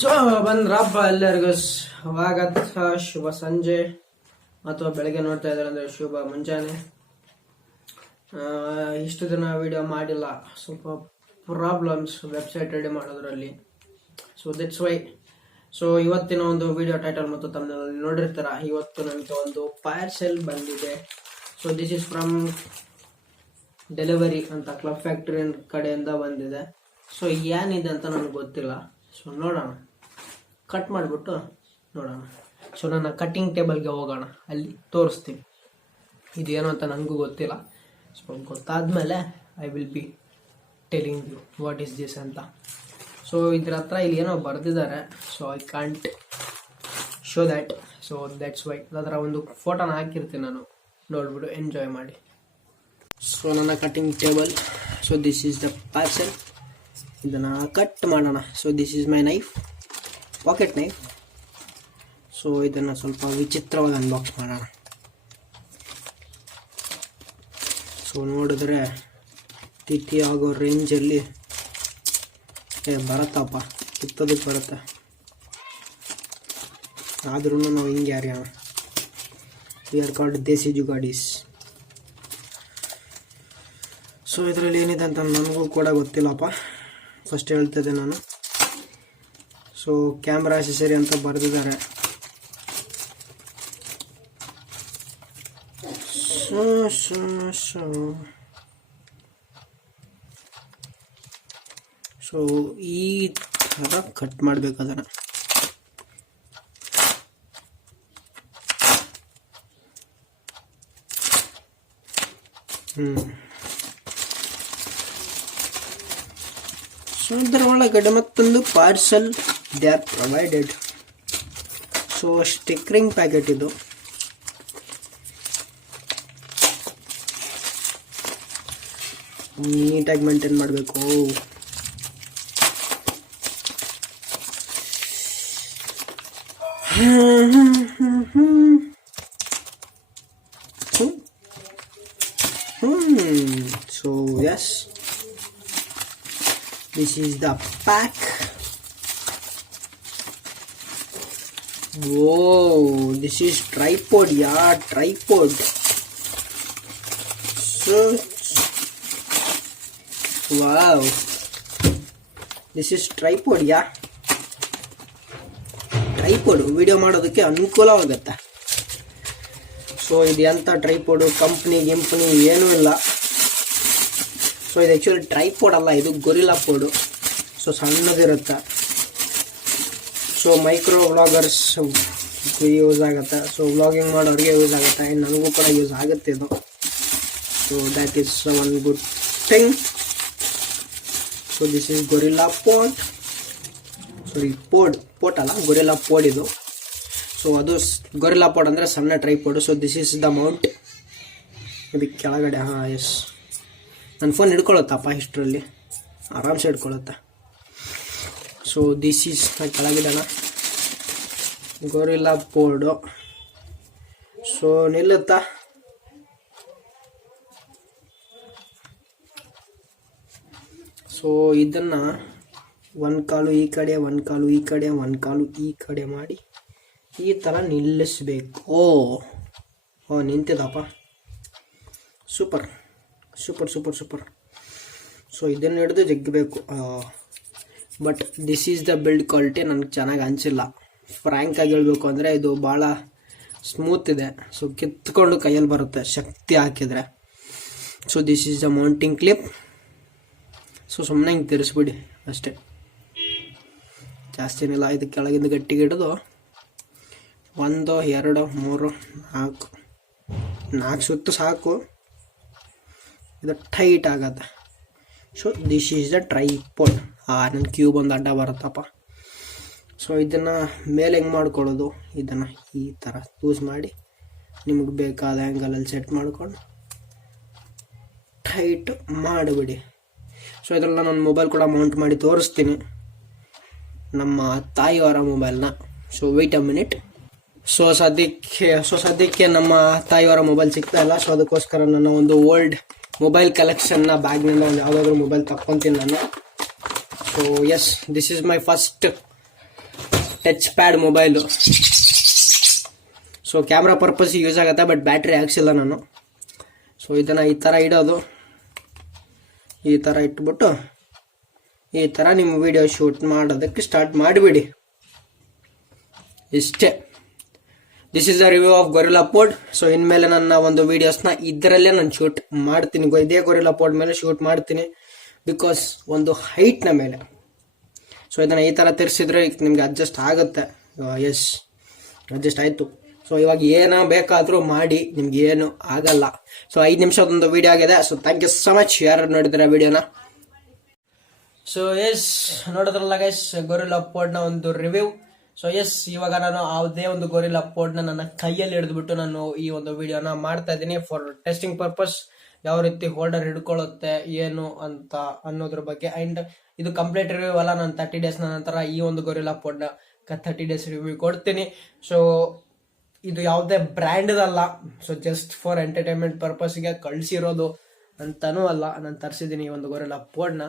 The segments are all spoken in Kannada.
ಸೊ ಬಂದ್ರಪ್ಪ ಎಲ್ಲರಿಗೂ ಸ್ವಾಗತ. ಶುಭ ಸಂಜೆ ಅಥವಾ ಬೆಳಗ್ಗೆ ನೋಡ್ತಾ ಇದ್ದಾರೆ ಅಂದ್ರೆ ಶುಭ ಮುಂಜಾನೆ. ಇಷ್ಟು ದಿನ ವಿಡಿಯೋ ಮಾಡಿಲ್ಲ, ಸ್ವಲ್ಪ ಪ್ರಾಬ್ಲಮ್ಸ್ ವೆಬ್ಸೈಟ್ ರೆಡಿ ಮಾಡೋದ್ರಲ್ಲಿ. So that's why. ಸೊ ಇವತ್ತಿನ ಒಂದು ವಿಡಿಯೋ ಟೈಟಲ್ ಮತ್ತು ತಮ್ಮಲ್ಲಿ ನೋಡಿರ್ತಾರ. ಇವತ್ತು ನಮಗೆ ಒಂದು ಪಾರ್ಸೆಲ್ ಬಂದಿದೆ. So this is from delivery ಅಂತ ಕ್ಲಬ್ ಫ್ಯಾಕ್ಟರಿ ಕಡೆಯಿಂದ ಬಂದಿದೆ. ಸೊ ಏನಿದೆ ಅಂತ ನನಗೆ ಗೊತ್ತಿಲ್ಲ. ಸೊ ನೋಡೋಣ, ಕಟ್ ಮಾಡಿಬಿಟ್ಟು ನೋಡೋಣ. ಸೊ ನನ್ನ ಕಟ್ಟಿಂಗ್ ಟೇಬಲ್ಗೆ ಹೋಗೋಣ, ಅಲ್ಲಿ ತೋರಿಸ್ತೀನಿ ಇದೇನು ಅಂತ. ನನಗೂ ಗೊತ್ತಿಲ್ಲ. ಸೊ ಗೊತ್ತಾದ್ಮೇಲೆ I will be telling you what is this ಅಂತ. ಸೊ ಇದ್ರ ಹತ್ರ ಇಲ್ಲಿ ಏನೋ ಬರೆದಿದ್ದಾರೆ. So I can't show that. So that's why ಅದರ ಒಂದು ಫೋಟೋನ ಹಾಕಿರ್ತೀನಿ ನಾನು, ನೋಡ್ಬಿಟ್ಟು ಎಂಜಾಯ್ ಮಾಡಿ. ಸೊ ನನ್ನ cutting table. So this is the parcel. ಇದನ್ನು ಕಟ್ ಮಾಡೋಣ. So this is my knife, pocket knife. So ಇದನ್ನು ಸ್ವಲ್ಪ ವಿಚಿತ್ರವಾಗಿ ಅನ್ಬಾಕ್ಸ್ ಮಾಡೋಣ. ಸೊ ನೋಡಿದ್ರೆ ತಿಥಿ ಆಗೋ ರೇಂಜಲ್ಲಿ ಬರುತ್ತಪ್ಪ, ಕಿತ್ತೋದಕ್ಕೆ ಬರುತ್ತೆ. ಆದ್ರೂ ನಾವು ಹಿಂಗೆ ಯಾರ್ಯಾವ we are called desi jugaadis. So ಇದರಲ್ಲಿ ಏನಿದೆ ಅಂತ ನನಗೂ ಕೂಡ ಗೊತ್ತಿಲ್ಲಪ್ಪ, ಫಸ್ಟ್ ಹೇಳ್ತಿದ್ದೆ ನಾನು. ಸೊ ಕ್ಯಾಮ್ರಾ ಅಸೆಸರಿ ಅಂತ ಬರೆದಿದ್ದಾರೆ. ಸೊ ಈ ಥರ ಕಟ್ ಮಾಡಬೇಕು ಅದನ್ನು. ಸೊ ಇದರ ಒಳಗಡೆ ಮತ್ತೊಂದು parcel they are provided. So stickering packet ಇದು. ನೀಟಾಗಿ ಮೇಂಟೈನ್ ಮಾಡಬೇಕು. So yes, this is the pack. Whoa, this is tripod. Yeah, tripod. So wow, this is tripod. Yeah, tripod video ಮಾಡೋದಕ್ಕೆ ಅನುಕೂಲವಾಗುತ್ತೆ. ಸೊ ಇದು ಎಂಥ ಟ್ರೈಪೋಡು, ಕಂಪ್ನಿ ಏನೂ ಇಲ್ಲ. ಸೊ ಇದು ಆ್ಯಕ್ಚುಲಿ ಟ್ರೈಪೋಡ್ ಅಲ್ಲ, ಇದು ಗೊರಿಲ್ಲಾ ಪೋಡು. ಸೊ ಸಣ್ಣದಿರುತ್ತೆ. ಸೊ ಮೈಕ್ರೋ ವ್ಲಾಗರ್ಸ್ ಯೂಸ್ ಆಗುತ್ತೆ. ಸೊ ವ್ಲಾಗಿಂಗ್ ಮಾಡೋರಿಗೆ ಯೂಸ್ ಆಗುತ್ತೆ. ನನಗೂ ಕೂಡ ಯೂಸ್ ಆಗುತ್ತೆ ಇದು. So that is one good thing. So this is gorilla pod. Sorry, pot ಅಲ್ಲ, ಗೊರಿಲ್ಲಾ ಪೋಡ್ ಇದು. ಸೊ ಅದು ಗೊರಿಲ್ಲಾ ಪೋಡ್ ಅಂದರೆ ಸಣ್ಣ tripod. So this is the mount. ಇದು ಕೆಳಗಡೆ, ಹಾಂ ಎಸ್, ನನ್ನ ಫೋನ್ ಹಿಡ್ಕೊಳುತ್ತಪ್ಪ ಇಷ್ಟರಲ್ಲಿ, ಆರಾಮ್ಸೆ ಹಿಡ್ಕೊಳುತ್ತೆ. ಸೊ ದಿಸ್ ಈಸ್ ಕೆಳಗಿಡೋಣ ಗೊರಿಲ್ಲಾ ಪೋಡು. ಸೊ ನಿಲ್ಲುತ್ತಾ. ಸೊ ಇದನ್ನು ಒಂದು ಕಾಲು ಈ ಕಡೆ, ಒಂದು ಕಾಲು ಈ ಕಡೆ, ಒಂದು ಕಾಲು ಈ ಕಡೆ ಮಾಡಿ ಈ ಥರ ನಿಲ್ಲಿಸ್ಬೇಕು. ಓ ನಿಂತಿದಪ್ಪ. Super super super super. So ಇದನ್ನು ಹಿಡಿದು ಜಗ್ಗಬೇಕು. But this is the build quality. ನನಗೆ ಚೆನ್ನಾಗಿ ಅನಿಸಿಲ್ಲ, ಫ್ರ್ಯಾಂಕಾಗಿ ಹೇಳಬೇಕು ಅಂದರೆ. ಇದು ಭಾಳ ಸ್ಮೂತ್ ಇದೆ. ಸೊ ಕಿತ್ಕೊಂಡು ಕೈಯಲ್ಲಿ ಬರುತ್ತೆ ಶಕ್ತಿ ಹಾಕಿದರೆ. So this is the mounting clip. So ಸುಮ್ಮನೆ ಹಿಂಗೆ ತಿರ್ಸ್ಬಿಡಿ ಅಷ್ಟೇ, ಜಾಸ್ತಿನಿಲ್ಲ. ಇದು ಕೆಳಗಿಂದ ಗಟ್ಟಿಗೆ ಹಿಡಿದು 1 2 3 4 ಸುತ್ತು ಸಾಕು, ಇದು ಟೈಟ್ ಆಗತ್ತೆ. So this is the tripod. ನನ್ನ ಕ್ಯೂಬ್ ಒಂದು ಅಡ್ಡ ಬರುತ್ತಪ್ಪ. ಸೊ ಇದನ್ನು ಮೇಲೆ ಹೆಂಗೆ ಮಾಡ್ಕೊಳ್ಳೋದು, ಇದನ್ನು ಈ ಥರ ಯೂಸ್ ಮಾಡಿ ನಿಮಗೆ ಬೇಕಾದ ಆ್ಯಂಗಲಲ್ಲಿ ಸೆಟ್ ಮಾಡ್ಕೊಂಡು ಟೈಟ್ ಮಾಡಿಬಿಡಿ. ಸೊ ಇದರಲ್ಲಿ ನಾನು ಮೊಬೈಲ್ ಕೂಡ ಮೌಂಟ್ ಮಾಡಿ ತೋರಿಸ್ತೀನಿ, ನಮ್ಮ ತಾಯಿಯವರ ಮೊಬೈಲ್ನ. So wait a minute. So ಸದ್ಯಕ್ಕೆ ನಮ್ಮ ತಾಯಿಯವರ ಮೊಬೈಲ್ ಸಿಗ್ತಾ ಇಲ್ಲ. ಸೊ ಅದಕ್ಕೋಸ್ಕರ ನನ್ನ ಒಂದು ಓಲ್ಡ್ ಮೊಬೈಲ್ ಕಲೆಕ್ಷನ್ನ ಬ್ಯಾಗ್ನಿಂದ ಒಂದು ಯಾವುದಾದ್ರೂ ಮೊಬೈಲ್ ತಕ್ಕೊತೀನಿ ನಾನು. So yes, this is my first touch pad mobile. So camera ಪರ್ಪಸ್ಗೆ ಯೂಸ್ ಆಗುತ್ತೆ, ಬಟ್ ಬ್ಯಾಟ್ರಿ ಹಾಕ್ಸಿಲ್ಲ ನಾನು. ಸೊ ಇದನ್ನು ಈ ಥರ ಇಡೋದು, ಈ ಥರ ಇಟ್ಬಿಟ್ಟು ಈ ಥರ ನಿಮ್ಮ ವಿಡಿಯೋ ಶೂಟ್ ಮಾಡೋದಕ್ಕೆ ಸ್ಟಾರ್ಟ್ ಮಾಡಿಬಿಡಿ. ಇಷ್ಟೇ. This is the review of gorilla pod. So ಇನ್ಮೇಲೆ ನನ್ನ ಒಂದು ವಿಡಿಯೋಸ್ನ ಇದರಲ್ಲೇ ನಾನು ಶೂಟ್ ಮಾಡ್ತೀನಿ, ಇದೇ ಗೊರಿಲ್ಲಾ ಪೋಡ್ ಮೇಲೆ ಶೂಟ್ ಮಾಡ್ತೀನಿ, ಬಿಕಾಸ್ ಒಂದು ಹೈಟ್ನ ಮೇಲೆ. ಸೊ ಇದನ್ನು ಈ ಥರ ತಿರ್ಸಿದ್ರೆ ನಿಮಗೆ ಅಡ್ಜಸ್ಟ್ ಆಗುತ್ತೆ. ಎಸ್, ಅಡ್ಜಸ್ಟ್ ಆಯಿತು. ಸೊ ಇವಾಗ ಏನೋ ಬೇಕಾದರೂ ಮಾಡಿ, ನಿಮ್ಗೆ ಏನು ಆಗಲ್ಲ. ಸೊ 5 ನಿಮಿಷದೊಂದು ವಿಡಿಯೋ ಆಗಿದೆ. So thank you so much ಯಾರು ನೋಡಿದ್ರೆ ವಿಡಿಯೋನ. ಸೊ ಎಸ್, ನೋಡಿದ್ರಲ್ಲ ಗೈಸ್ ಗೊರಿಲ್ಲಾ ಪೋಡ್ನ ಒಂದು ರಿವ್ಯೂ. ಸೊ ಎಸ್, ಇವಾಗ ನಾನು ಯಾವುದೇ ಒಂದು ಗೊರಿಲ್ಲಾ ಪೋಡ್ನ ನನ್ನ ಕೈಯಲ್ಲಿ ಹಿಡಿದ್ಬಿಟ್ಟು ನಾನು ಈ ಒಂದು ವಿಡಿಯೋನ ಮಾಡ್ತಾ ಇದ್ದೀನಿ ಫಾರ್ ಟೆಸ್ಟಿಂಗ್ ಪರ್ಪಸ್. ಯಾವ ರೀತಿ ಹೋಲ್ಡರ್ ಹಿಡ್ಕೊಳ್ಳುತ್ತೆ ಏನು ಅಂತ ಅನ್ನೋದ್ರ ಬಗ್ಗೆ. ಅಂಡ್ ಇದು ಕಂಪ್ಲೀಟ್ ರಿವ್ಯೂ ಅಲ್ಲ, ನಾನು 30 ಡೇಸ್ ನಂತರ ಈ ಒಂದು ಗೊರಿಲ್ಲಾ ಪೋಡ್ನ 30 ಡೇಸ್ ರಿವ್ಯೂ ಕೊಡ್ತೀನಿ. ಸೊ ಇದು ಯಾವುದೇ ಬ್ರ್ಯಾಂಡ್ದಲ್ಲ. ಸೊ ಜಸ್ಟ್ ಫಾರ್ ಎಂಟರ್ಟೈನ್ಮೆಂಟ್ ಪರ್ಪಸ್ಗೆ ಕಳಿಸಿರೋದು ಅಂತಾನೂ ಅಲ್ಲ, ನಾನು ತರಿಸಿದ್ದೀನಿ ಈ ಒಂದು ಗೊರಿಲ್ಲಾ ಪೋಡ್ನ.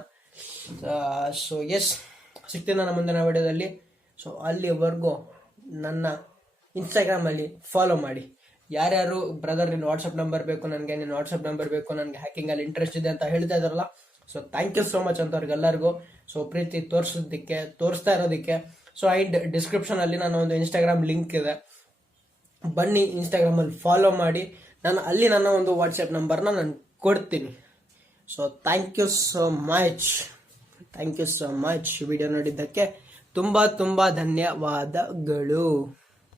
ಸೊ ಎಸ್, ಸಿಗ್ತೀನಿ ನನ್ನ ಮುಂದಿನ ವಿಡಿಯೋದಲ್ಲಿ. ಸೊ ಅಲ್ಲಿವರೆಗೂ ನನ್ನ ಇನ್ಸ್ಟಾಗ್ರಾಮಲ್ಲಿ ಫಾಲೋ ಮಾಡಿ. ಯಾರ್ಯಾರು ಬ್ರದರ್ ನಿನ್ನ ವಾಟ್ಸಪ್ ನಂಬರ್ ಬೇಕು ನನಗೆ, ನಿನ್ನ ವಾಟ್ಸಪ್ ನಂಬರ್ ಬೇಕು ನನಗೆ, ಹ್ಯಾಕಿಂಗಲ್ಲಿ ಇಂಟ್ರೆಸ್ಟ್ ಇದೆ ಅಂತ ಹೇಳ್ತಾ ಇದಾರಲ್ಲ, so thank you so much ಅಂತ ಅವ್ರಿಗೆಲ್ಲರಿಗೂ. ಸೊ ಪ್ರೀತಿ ತೋರಿಸ್ತಾ ಇರೋದಕ್ಕೆ. ಸೊ ಅಂಡ್ ಡಿಸ್ಕ್ರಿಪ್ಷನಲ್ಲಿ ನನ್ನ ಒಂದು ಇನ್ಸ್ಟಾಗ್ರಾಮ್ ಲಿಂಕ್ ಇದೆ, ಬನ್ನಿ ಇನ್ಸ್ಟಾಗ್ರಾಮಲ್ಲಿ ಫಾಲೋ ಮಾಡಿ. ನಾನು ಅಲ್ಲಿ ನನ್ನ ಒಂದು ವಾಟ್ಸಪ್ ನಂಬರ್ನ ನಾನು ಕೊಡ್ತೀನಿ. So thank you so much video ನೋಡಿದ್ದಕ್ಕೆ ತುಂಬ ಧನ್ಯವಾದಗಳು.